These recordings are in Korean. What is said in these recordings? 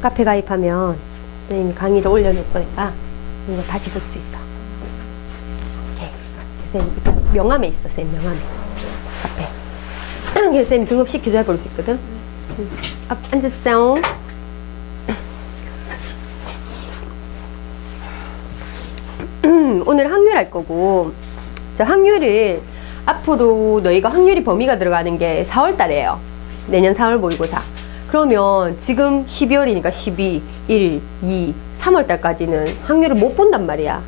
카페 가입하면 선생님이 강의를 올려놓을 거니까 이거 다시 볼 수 있어. 오케이. 선생님 명함에 있어. 선생님 명함에 카페. 그래서 선생님 등급시켜줘야 볼 수 있거든. 앉으세요. 오늘 확률 할 거고, 자, 확률을 앞으로 너희가 확률이 범위가 들어가는 게 4월 달이에요. 내년 4월 모의고사. 그러면 지금 12월이니까 12, 1, 2, 3월 달까지는 확률을 못 본단 말이야.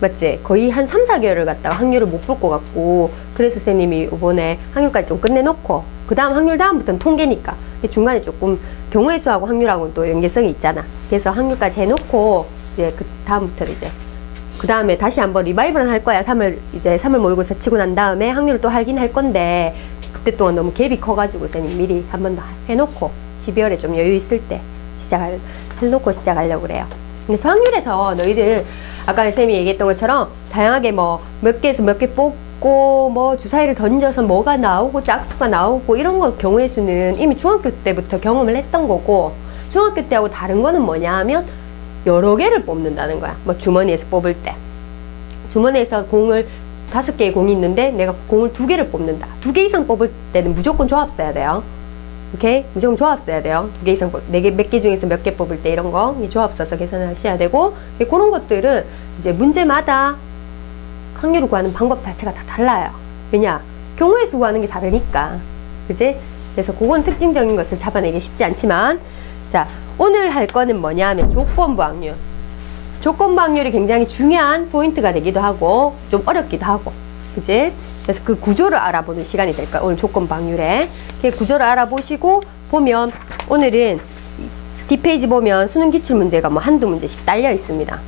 맞지? 거의 한 3, 4개월을 갖다가 확률을 못 볼 것 같고, 그래서 선생님이 이번에 확률까지 좀 끝내놓고, 그 다음 확률 다음부터는 통계니까 중간에 조금 경우의 수하고 확률하고는 또 연계성이 있잖아. 그래서 확률까지 해놓고 이제 그 다음부터는 이제 그 다음에 다시 한번 리바이벌은 할 거야. 3월 모의고사 치고 난 다음에 확률을 또 하긴 할 건데, 그때 동안 너무 갭이 커가지고 선생님 미리 한 번 더 해놓고 12월에 좀 여유 있을 때 해놓고 시작하려고 그래요. 근데 확률에서 너희들 아까 선생님이 얘기했던 것처럼 다양하게 뭐 몇 개에서 몇 개 뽑고 뭐 주사위를 던져서 뭐가 나오고 짝수가 나오고 이런 거 경우의 수는 이미 중학교 때부터 경험을 했던 거고, 중학교 때하고 다른 거는 뭐냐 하면 여러 개를 뽑는다는 거야. 뭐 주머니에서 뽑을 때, 주머니에서 공을 5개의 공이 있는데 내가 공을 2개를 뽑는다. 2개 이상 뽑을 때는 무조건 조합 써야 돼요. 오케이? 무조건 조합 써야 돼요. 2개 이상, 4개, 몇 개 중에서 몇 개 뽑을 때 이런 거 조합 써서 계산하셔야 되고, 그런 것들은 이제 문제마다 확률을 구하는 방법 자체가 다 달라요. 왜냐? 경우의 수 구하는 게 다르니까. 그지? 그래서 그건 특징적인 것을 잡아내기 쉽지 않지만, 자, 오늘 할 거는 뭐냐 하면 조건부 확률. 조건부 확률이 굉장히 중요한 포인트가 되기도 하고 좀 어렵기도 하고, 그지? 그래서 그 구조를 알아보는 시간이 될 거야. 오늘 조건부 확률에 그 구조를 알아보시고 보면, 오늘은 뒷페이지 보면 수능 기출 문제가 뭐 한두 문제씩 딸려 있습니다.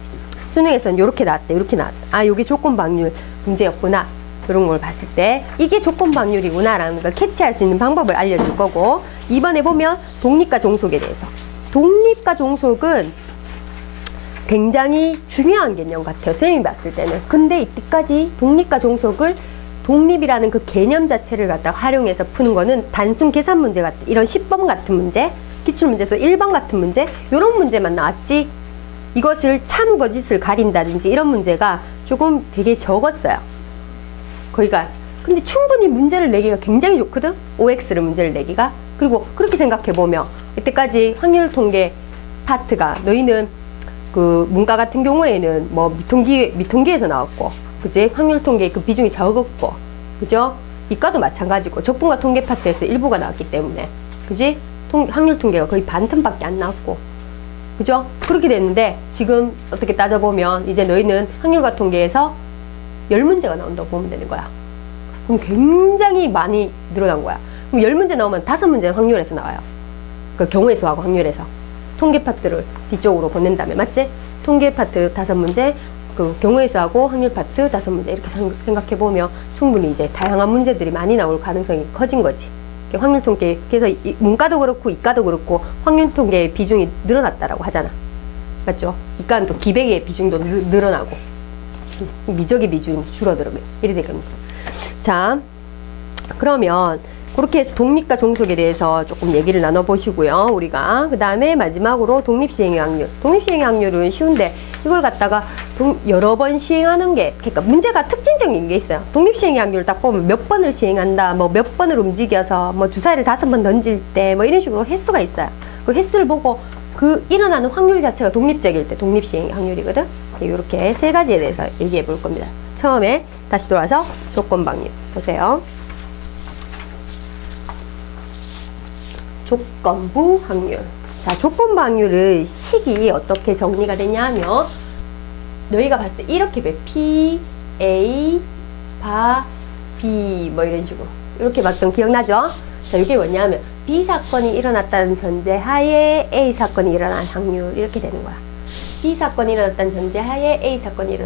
수능에서는 이렇게 나왔다, 이렇게 나왔다. 아, 여기 조건부 확률 문제였구나. 이런 걸 봤을 때 이게 조건부 확률이구나 라는 걸 캐치할 수 있는 방법을 알려줄 거고, 이번에 보면 독립과 종속에 대해서. 독립과 종속은 굉장히 중요한 개념 같아요. 쌤이 봤을 때는. 근데 이때까지 독립과 종속을, 독립이라는 그 개념 자체를 갖다가 활용해서 푸는 거는 단순 계산 문제 같은, 이런 10번 같은 문제, 기출문제에서 1번 같은 문제, 이런 문제만 나왔지, 이것을 참 거짓을 가린다든지 이런 문제가 조금 되게 적었어요. 거기가. 근데 충분히 문제를 내기가 굉장히 좋거든? OX를 문제를 내기가. 그리고 그렇게 생각해보면 이때까지 확률 통계 파트가, 너희는 그 문과 같은 경우에는 뭐 미통계에서 나왔고, 그지? 확률 통계 그 비중이 적었고, 그죠? 이과도 마찬가지고 적분과 통계 파트에서 일부가 나왔기 때문에, 그지? 확률 통계가 거의 반 틈밖에 안 나왔고, 그죠? 그렇게 됐는데 지금 어떻게 따져보면 이제 너희는 확률과 통계에서 10문제가 나온다고 보면 되는 거야. 그럼 굉장히 많이 늘어난 거야. 그럼 10문제 나오면 5문제는 확률에서 나와요. 그 경우의 수하고 확률에서. 통계 파트를 뒤쪽으로 보낸다면, 맞지? 통계 파트 5문제, 그 경우의 수하고 확률 파트 5문제, 이렇게 생각해보면 충분히 이제 다양한 문제들이 많이 나올 가능성이 커진 거지. 확률 통계, 그래서 문과도 그렇고 이과도 그렇고 확률 통계의 비중이 늘어났다라고 하잖아. 맞죠? 이과는 또 기백의 비중도 늘어나고 미적의 비중이 줄어들고 이래 되거든요. 자, 그러면 그렇게 해서 독립과 종속에 대해서 조금 얘기를 나눠보시고요. 우리가 그 다음에 마지막으로 독립시행의 확률. 독립시행의 확률은 쉬운데 이걸 갖다가 여러 번 시행하는 게, 그러니까 문제가 특징적인 게 있어요. 독립시행의 확률을 딱 보면 몇 번을 시행한다, 뭐 몇 번을 움직여서 뭐 주사위를 5번 던질 때 뭐 이런 식으로 횟수가 있어요. 그 횟수를 보고 그 일어나는 확률 자체가 독립적일 때 독립시행의 확률이거든. 이렇게 3가지에 대해서 얘기해 볼 겁니다. 처음에 다시 돌아서 조건부 확률 보세요. 조건부 확률. 자, 조건부 확률의 식이 어떻게 정리가 되냐 하면, 너희가 봤을 때 이렇게 배 P, A, 바, B 뭐 이런 식으로 이렇게 봤던 기억나죠? 자, 이게 뭐냐면 B 사건이 일어났다는 전제 하에 A 사건이 일어날 확률, 이렇게 되는 거야. B 사건이 일어났다는 전제 하에 A 사건이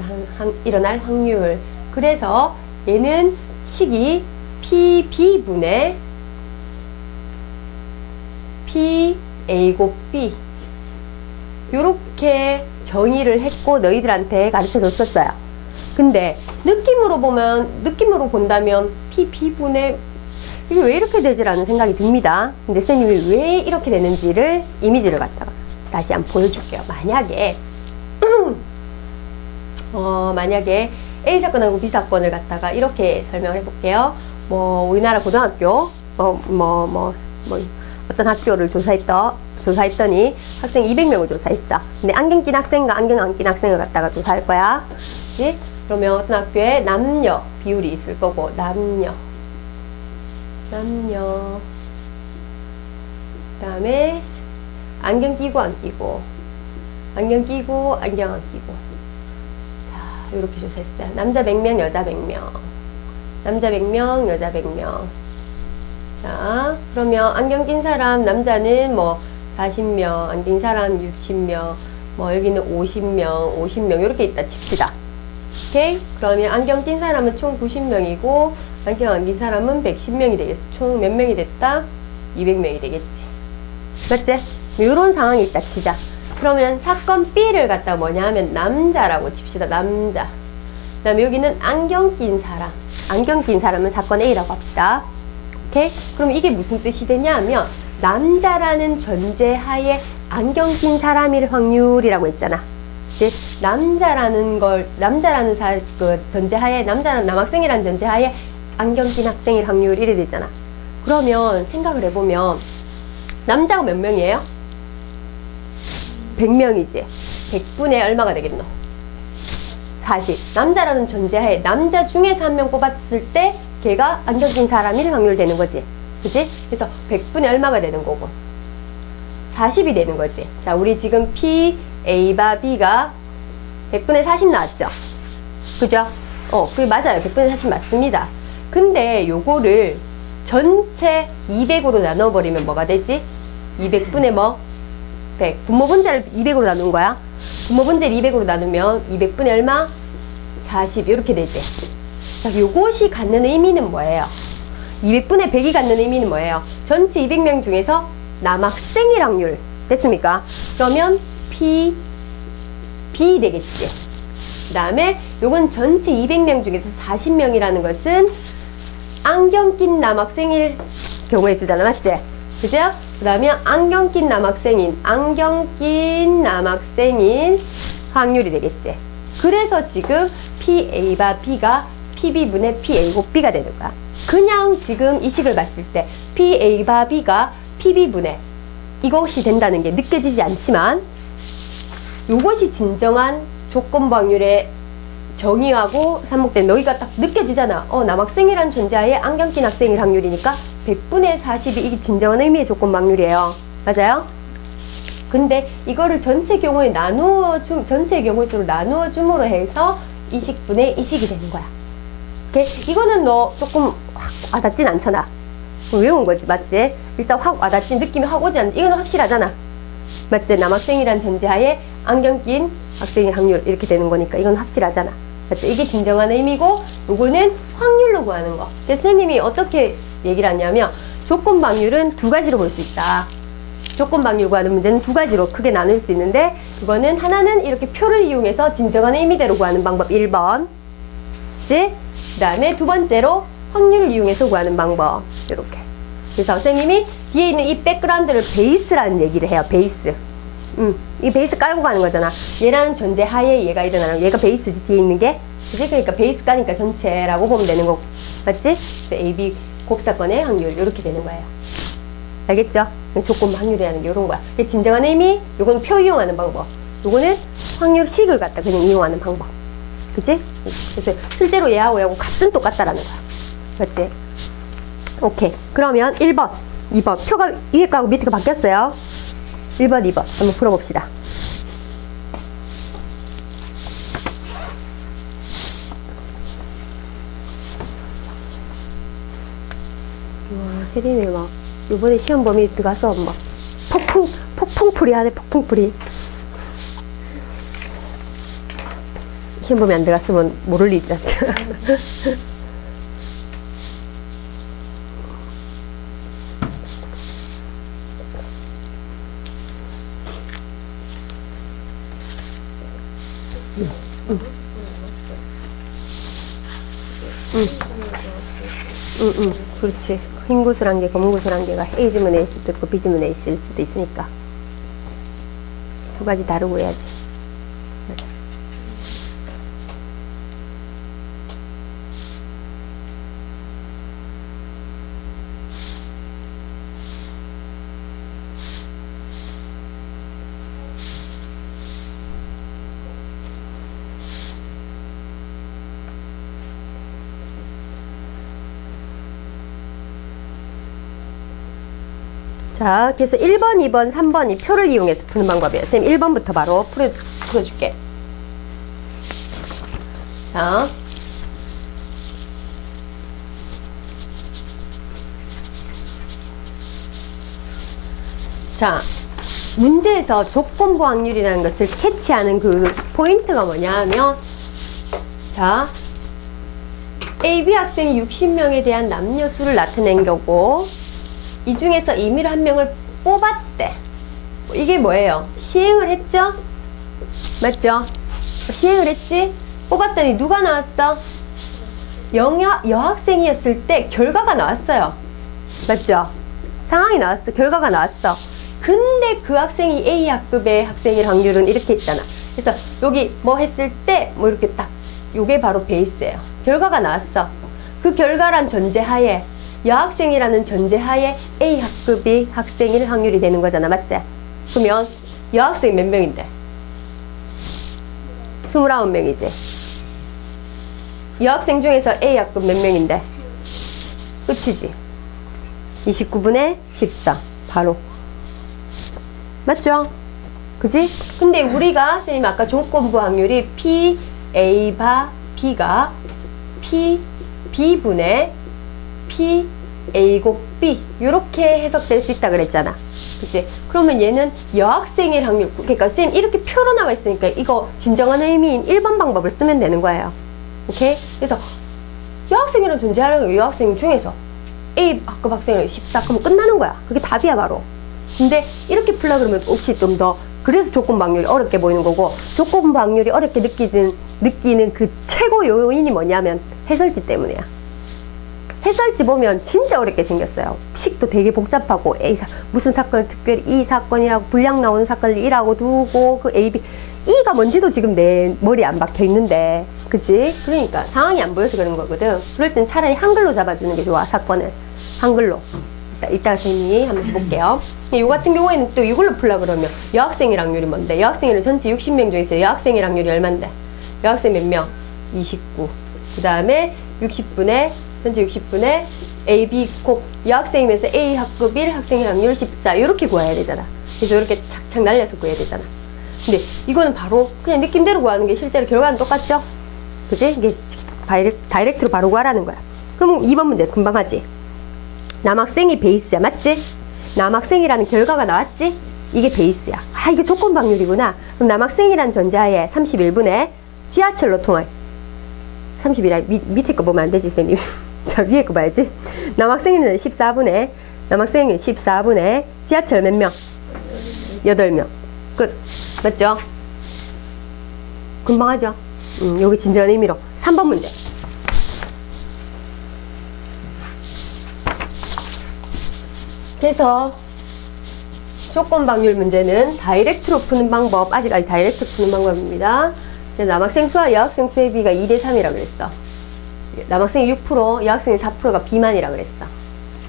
일어날 확률. 그래서 얘는 식이 PB분의 P, A 곱 B, 요렇게 정의를 했고 너희들한테 가르쳐 줬었어요. 근데 느낌으로 본다면 PB분의 이게 왜 이렇게 되지라는 생각이 듭니다. 근데 선생님이 왜 이렇게 되는지를 이미지를 갖다가 다시 한번 보여줄게요. 만약에 A 사건하고 B 사건을 갖다가 이렇게 설명을 해볼게요. 뭐 우리나라 고등학교 어떤 학교를 조사했더니 학생 200명을 조사했어. 근데 안경 낀 학생과 안경 안 낀 학생을 갖다가 조사할 거야. 그치? 그러면 어떤 학교에 남녀 비율이 있을 거고, 남녀 그다음에 안경 끼고 안 끼고, 안경 끼고 안경 안 끼고. 자, 이렇게 조사했어요. 남자 100명, 여자 100명. 남자 100명, 여자 100명. 자, 그러면 안경 낀 사람 남자는 뭐 40명, 안 낀 사람 60명, 뭐 여기는 50명 이렇게 있다 칩시다. 오케이? 그러면 안경 낀 사람은 총 90명이고 안경 안 낀 사람은 110명이 되겠어. 총 몇 명이 됐다? 200명이 되겠지. 맞지? 이런 상황이 있다 치자. 그러면 사건 B를 갖다 뭐냐 하면 남자라고 칩시다. 남자. 그 다음에 여기는 안경 낀 사람. 안경 낀 사람은 사건 A라고 합시다. 오케이? 그럼 이게 무슨 뜻이 되냐 하면 남자라는 전제하에 안경 낀 사람일 확률이라고 했잖아. 즉 남자라는 그 전제하에 남학생이라는 전제하에 안경 낀 학생일 확률 이래 되잖아. 그러면 생각을 해보면 남자가 몇 명이에요? 100명이지. 100분의 얼마가 되겠노? 40. 남자라는 전제하에 남자 중에서 한 명 뽑았을 때 걔가 안경 낀 사람일 확률 되는 거지. 그치? 그래서 100분의 얼마가 되는 거고 40이 되는 거지. 자, 우리 지금 P, A바 B가 100분의 40 나왔죠? 그죠? 그게 맞아요. 100분의 40 맞습니다. 근데 요거를 전체 200으로 나눠버리면 뭐가 되지? 200분의 뭐? 100. 분모분자를 200으로 나눈 거야. 분모분자를 200으로 나누면 200분의 얼마? 40. 이렇게 되지. 자, 요것이 갖는 의미는 뭐예요? 200분의 100이 갖는 의미는 뭐예요? 전체 200명 중에서 남학생일 확률. 됐습니까? 그러면 P, B 되겠지. 그 다음에 요건 전체 200명 중에서 40명이라는 것은 안경 낀 남학생일 경우에 쓰잖아. 맞지? 그죠? 그 다음에 안경 낀 남학생인 확률이 되겠지. 그래서 지금 PA바 B가 PB분의 PA 곱B가 되는 거야. 그냥 지금 이 식을 봤을 때 PA바 B가 PB분의 이것이 된다는 게 느껴지지 않지만 이것이 진정한 조건부 확률의 정의하고 삽목된 너희가 딱 느껴지잖아. 남학생이란 존재하에 안경 낀 학생일 확률이니까 100분의 40이 이게 진정한 의미의 조건부 확률이에요. 맞아요? 근데 이거를 전체 경우의 수로 나누어 줌으로 해서 이식분의 이식이 되는 거야. 오케이? 이거는 너 조금 확 와닿진 않잖아. 외운 거지. 맞지? 일단 확 와닿지 느낌이 확 오지 않는데 이거는 확실하잖아. 맞지? 남학생이란 전제하에 안경 낀 학생의 확률 이렇게 되는 거니까 이건 확실하잖아. 맞지? 이게 진정한 의미고 요거는 확률로 구하는 거. 그래서 선생님이 어떻게 얘기를 하냐면 조건부 확률은 두 가지로 볼 수 있다. 조건부 확률 구하는 문제는 두 가지로 크게 나눌 수 있는데 그거는 하나는 이렇게 표를 이용해서 진정한 의미대로 구하는 방법 1번. 그 다음에 두 번째로 확률을 이용해서 구하는 방법 이렇게. 그래서 선생님이 뒤에 있는 이 백그라운드를 베이스라는 얘기를 해요. 베이스. 이 베이스 깔고 가는 거잖아. 얘라는 전제 하에 얘가 일어나는 얘가 베이스지 뒤에 있는 게. 그치? 그러니까 베이스 까니까 전체라고 보면 되는 거고. 맞지? AB 곱사건의 확률 이렇게 되는 거예요. 알겠죠? 조건부 확률이라는 게 이런 거야. 진정한 의미, 요건 표 이용하는 방법. 요거는 확률식을 갖다 그냥 이용하는 방법. 그치? 그래서 실제로 얘하고 값은 똑같다라는 거야. 맞지? 오케이. 그러면 1번, 2번. 표가 위에 거하고 밑에 거 바뀌었어요. 1번, 2번. 한번 풀어봅시다. 와, 혜린이 막 요번에 시험 범위 들어가서 막 폭풍풀이 하네. 폭풍풀이. 시험 범위 안 들어갔으면 모를 일이다. 그렇지. 흰 구슬 한 개, 검은 구슬 한 개가 A 주문에 있을 수도 있고 B 주문에 있을 수도 있으니까. 두 가지 다르고 해야지. 자, 그래서 1번, 2번, 3번이 표를 이용해서 푸는 방법이에요. 선생님 1번부터 바로 풀어줄게. 자, 문제에서 조건부 확률이라는 것을 캐치하는 그 포인트가 뭐냐 하면, 자, A, B 학생이 60명에 대한 남녀 수를 나타낸 거고, 이 중에서 임의로 한 명을 뽑았대. 이게 뭐예요? 시행을 했죠? 맞죠? 시행을 했지? 뽑았더니 누가 나왔어? 여학생이었을 때 결과가 나왔어요. 맞죠? 상황이 나왔어. 결과가 나왔어. 근데 그 학생이 A 학급의 학생일 확률은 이렇게 있잖아. 그래서 여기 뭐 했을 때 뭐 이렇게 딱, 요게 바로 베이스예요. 결과가 나왔어. 그 결과란 전제하에, 여학생이라는 전제하에 A 학급이 학생일 확률이 되는 거잖아. 맞지? 그러면 여학생이 몇 명인데? 29명이지. 여학생 중에서 A 학급 몇 명인데? 끝이지. 29분의 14. 바로. 맞죠? 그지? 근데 우리가 선생님 아까 조건부 확률이 P, A 바 B가 P, B분의 P, A 곱 B 이렇게 해석될 수 있다 그랬잖아. 그치? 그러면 얘는 여학생일 확률, 그러니까 쌤 이렇게 표로 나와 있으니까 이거 진정한 의미인 1번 방법을 쓰면 되는 거예요. 오케이? 그래서 여학생이라는 존재하는 여학생 중에서 A 학급 학생을 14 그러면 끝나는 거야. 그게 답이야 바로. 근데 이렇게 풀라 그러면 혹시 좀 더, 그래서 조건부 확률이 어렵게 보이는 거고, 조건부 확률이 어렵게 느끼는 그 최고 요인이 뭐냐면 해설지 때문이야. 해설지 보면 진짜 어렵게 생겼어요. 식도 되게 복잡하고, 무슨 사건을 특별히 이 사건이라고 분량 나오는 사건을 E라고 두고, 그 A, B, E가 뭔지도 지금 내 머리에 안 박혀 있는데, 그치? 그러니까 상황이 안 보여서 그런 거거든. 그럴 땐 차라리 한글로 잡아주는 게 좋아, 사건을. 한글로. 이따가 선생님이 한번 해볼게요. 이 같은 경우에는 또 이걸로 풀라 그러면 여학생일 확률이 뭔데? 여학생이는 전체 60명 중에서 여학생일 확률이 얼만데? 여학생 몇 명? 29. 그 다음에 60분의 전체 60분의 A, B 곱 여학생이면서 A 학급 1 학생일 확률 14 이렇게 구해야 되잖아. 그래서 이렇게 착착 날려서 구해야 되잖아. 근데 이거는 바로 그냥 느낌대로 구하는 게 실제로 결과는 똑같죠? 그치? 이게 다이렉트로 바로 구하라는 거야. 그럼 2번 문제 금방 하지? 남학생이 베이스야. 맞지? 남학생이라는 결과가 나왔지? 이게 베이스야. 아, 이게 조건 확률이구나. 그럼 남학생이라는 전제하에 31분에 지하철로 통할 31, 밑에 거 보면 안 되지, 선생님. 자, 위에 거 봐야지. 남학생이는 14분에, 남학생이 14분에 지하철 몇 명? 8명. 끝. 맞죠? 금방 하죠? 여기 진정한 의미로. 3번 문제. 그래서 조건 확률 문제는 다이렉트로 푸는 방법, 아직까지 다이렉트 푸는 방법입니다. 남학생 수와 여학생 수의 비가 2대 3이라고 그랬어. 남학생이 6%, 여학생이 4%가 비만이라고 그랬어.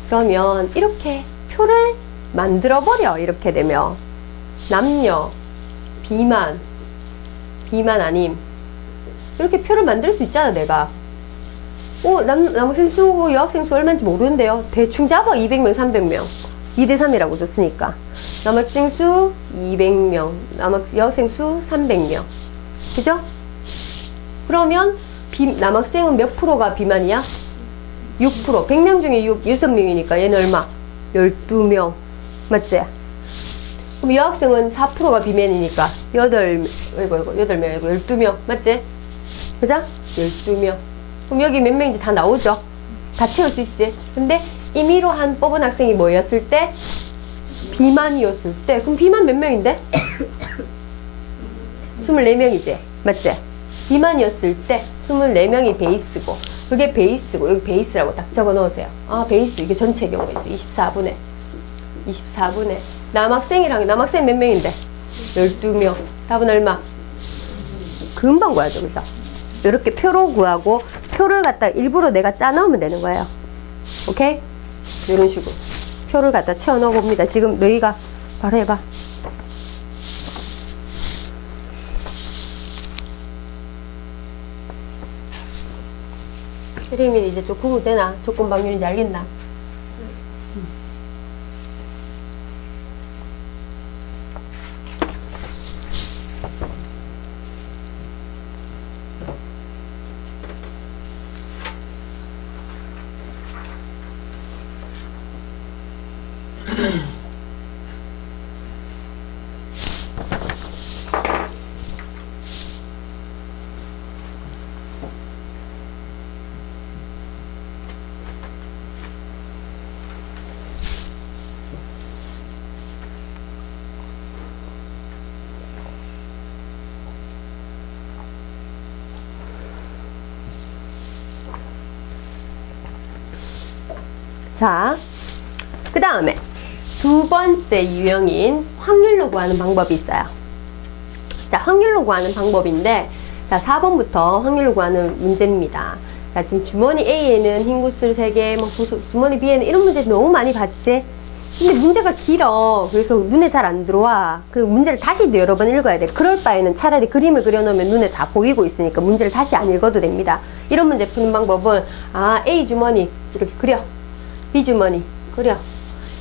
그러면 이렇게 표를 만들어버려. 이렇게 되면 남녀, 비만, 비만 아님, 이렇게 표를 만들 수 있잖아. 내가 남학생 수, 여학생 수 얼마인지 모르는데요. 대충 잡아. 200명, 300명. 2대 3이라고 줬으니까. 남학생 수 200명, 여학생 수 300명. 그죠? 그러면 남학생은 몇 프로가 비만이야? 6%. 100명 중에 6명이니까 얘는 얼마? 12명. 맞지? 그럼 여학생은 4%가 비만이니까 8명, 12명. 맞지? 그죠? 12명. 그럼 여기 몇 명인지 다 나오죠? 다 채울 수 있지? 근데 임의로 한 뽑은 학생이 뭐였을 때? 비만이었을 때. 그럼 비만 몇 명인데? 24명이지? 맞지? 비만이었을 때 24명이 베이스고, 그게 베이스고, 여기 베이스라고 딱 적어 넣으세요. 아, 베이스. 이게 전체 경우에 있어. 24분의 남학생이랑, 남학생 몇 명인데? 12명. 답은 얼마? 금방 구하죠, 그죠? 이렇게 표로 구하고 표를 갖다 일부러 내가 짜 넣으면 되는 거예요. 오케이? 이런 식으로 표를 갖다 채워 넣어 봅니다. 지금 너희가 바로 해봐. 혜림이 이제 좀 구분 되나? 조건 방률인지 알겠나? 자, 그 다음에 두 번째 유형인 확률로 구하는 방법이 있어요. 자, 확률로 구하는 방법인데, 자, 4번부터 확률로 구하는 문제입니다. 자, 지금 주머니 A에는 흰 구슬 3개, 뭐 주머니 B에는 이런 문제 너무 많이 봤지? 근데 문제가 길어. 그래서 눈에 잘 안 들어와. 그리고 문제를 다시 여러 번 읽어야 돼. 그럴 바에는 차라리 그림을 그려놓으면 눈에 다 보이고 있으니까 문제를 다시 안 읽어도 됩니다. 이런 문제 푸는 방법은, 아, A 주머니 이렇게 그려. B 주머니 그려.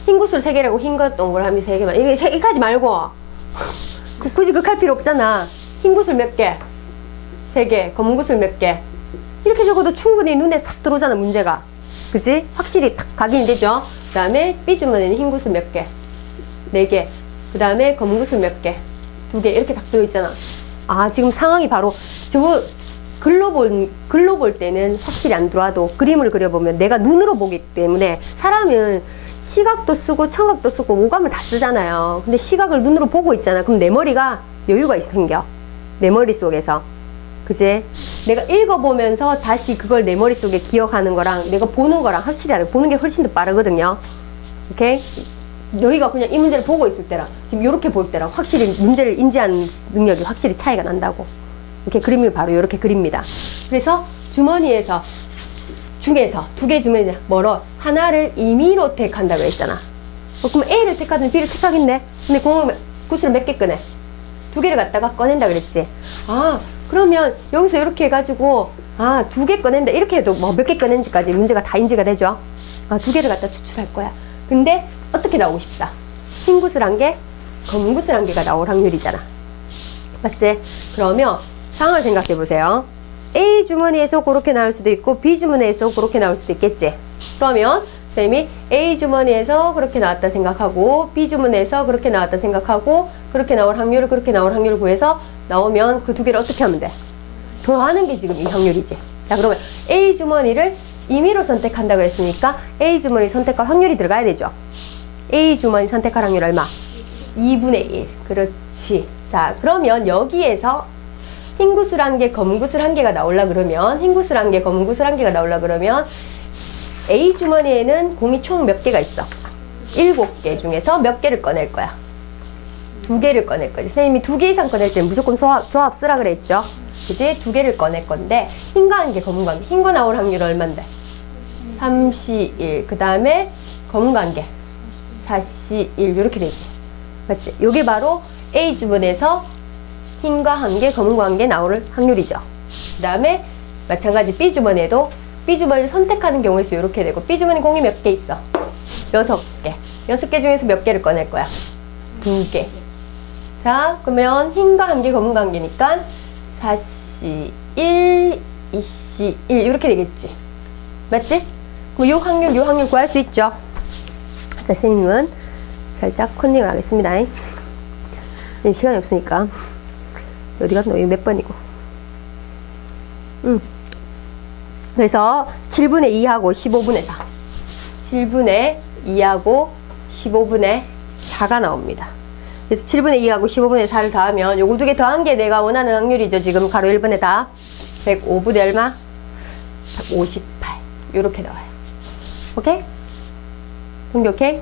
흰 구슬 3개라고 흰 거 동그라미 3개만. 이게 3개 하지 말고. 굳이 그렇게 할 필요 없잖아. 흰 구슬 몇 개? 3개. 검은 구슬 몇 개? 이렇게 적어도 충분히 눈에 싹 들어오잖아, 문제가. 그지? 확실히 탁 각인이 되죠? 그 다음에 B 주머니는 흰 구슬 몇 개? 4개. 그 다음에 검은 구슬 몇 개? 2개. 이렇게 딱 들어있잖아. 아, 지금 상황이 바로 저거 글로 볼 때는 확실히 안 들어와도 그림을 그려보면 내가 눈으로 보기 때문에, 사람은 시각도 쓰고 청각도 쓰고 오감을 다 쓰잖아요. 근데 시각을 눈으로 보고 있잖아. 그럼 내 머리가 여유가 생겨. 내 머릿속에서. 그지? 내가 읽어보면서 다시 그걸 내 머릿속에 기억하는 거랑 내가 보는 거랑 확실히 다르고, 보는 게 훨씬 더 빠르거든요. 오케이? 너희가 그냥 이 문제를 보고 있을 때랑 지금 이렇게 볼 때랑 확실히 문제를 인지하는 능력이 확실히 차이가 난다고. 이렇게 그림을 바로 이렇게 그립니다. 그래서 주머니에서 중에서 2개 주머니 뭐로 하나를 임의로 택한다고 했잖아. 그럼 A를 택하든 B를 택하겠네. 근데 구슬을 몇 개 꺼내? 2개를 갖다가 꺼낸다 그랬지. 아, 그러면 여기서 이렇게 해가지고 2개 꺼낸다 이렇게 해도 뭐 몇 개 꺼낸지까지 문제가 다 인지가 되죠. 2개를 갖다 추출할 거야. 근데 어떻게 나오고 싶다? 흰 구슬 1개, 검은 구슬 1개가 나올 확률이잖아. 맞지? 그러면 상황을 생각해 보세요. A 주머니에서 그렇게 나올 수도 있고 B 주머니에서 그렇게 나올 수도 있겠지. 그러면 선생님이 A 주머니에서 그렇게 나왔다 생각하고 B 주머니에서 그렇게 나왔다 생각하고 그렇게 나올 확률을 구해서 나오면 그 2개를 어떻게 하면 돼? 더하는 게 지금 이 확률이지. 자, 그러면 A 주머니를 임의로 선택한다고 했으니까 A 주머니 선택할 확률이 들어가야 되죠. A 주머니 선택할 확률 얼마? 2분의 1. 그렇지. 자, 그러면 여기에서 흰 구슬 1개, 검은 구슬 1개가 나오려 그러면, 흰 구슬 1개, 검은 구슬 1개가 나오려 그러면 A 주머니에는 공이 총 몇 개가 있어? 7개 중에서 몇 개를 꺼낼 거야? 2개를 꺼낼 거지. 선생님이 2개 이상 꺼낼 때는 무조건 조합 쓰라 그랬죠. 그지? 2개를 꺼낼 건데, 흰과 1개, 검은과 1개. 흰 거 나올 확률 얼만데? 3C1. 그 다음에 검은과 1개. 4C1. 이렇게 되지. 맞지? 요게 바로 A 주머니에서 흰과 1개, 검은과 1개 나올 확률이죠. 그 다음에 마찬가지 B 주머니에도 B 주머니를 선택하는 경우에서 이렇게 되고, B 주머니 공이 몇 개 있어? 6개. 6개 중에서 몇 개를 꺼낼 거야? 2개. 자, 그러면 흰과 1개, 검은과 1개니까 4C1, 2C1 이렇게 되겠지. 맞지? 그럼 요 확률 구할 수 있죠. 자, 선생님은 살짝 컨닝을 하겠습니다. 선생님 시간이 없으니까. 어디 갔노? 이거 몇 번이고. 그래서 7분의 2하고 15분의 4. 7분의 2하고 15분의 4가 나옵니다. 그래서 7분의 2하고 15분의 4를 더하면 요거 2개 더한 게 내가 원하는 확률이죠. 지금 가로 1분의 다. 105분의 얼마? 158. 요렇게 나와요. 오케이? 동기 오케이?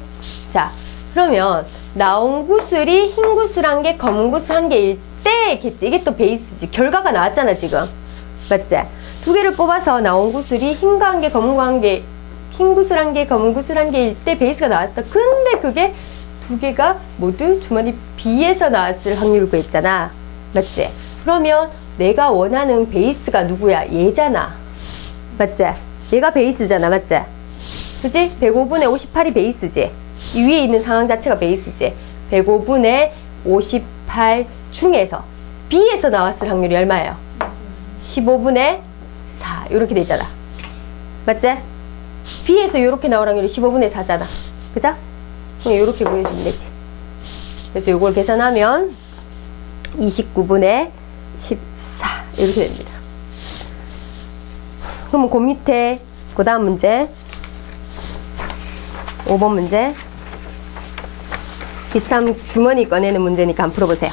자, 그러면 나온 구슬이 흰 구슬 한 개, 검은 구슬 한 개일 때겠지. 이게 또 베이스지. 결과가 나왔잖아 지금. 맞지? 두 개를 뽑아서 나온 구슬이 흰 거 한 개, 검은 거 한 개, 흰 구슬 한 개, 검은 구슬 한 개일 때 베이스가 나왔어. 근데 그게 두 개가 모두 주머니 B에서 나왔을 확률을 구했잖아. 맞지? 그러면 내가 원하는 베이스가 누구야? 얘잖아. 맞지? 얘가 베이스잖아. 맞지? 그지? 105분의 58이 베이스지. 이 위에 있는 상황 자체가 베이스지. 105분의 58 중에서 B에서 나왔을 확률이 얼마예요? 15분의 4 이렇게 되잖아. 맞지? B에서 이렇게 나올 확률이 15분의 4잖아. 그죠? 그럼 이렇게 구해주면 되지. 그래서 이걸 계산하면 29분의 14 이렇게 됩니다. 그럼 그 밑에 그 다음 문제 5번 문제 비슷한 주머니 꺼내는 문제니까 한번 풀어보세요.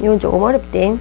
이건 조금 어렵대.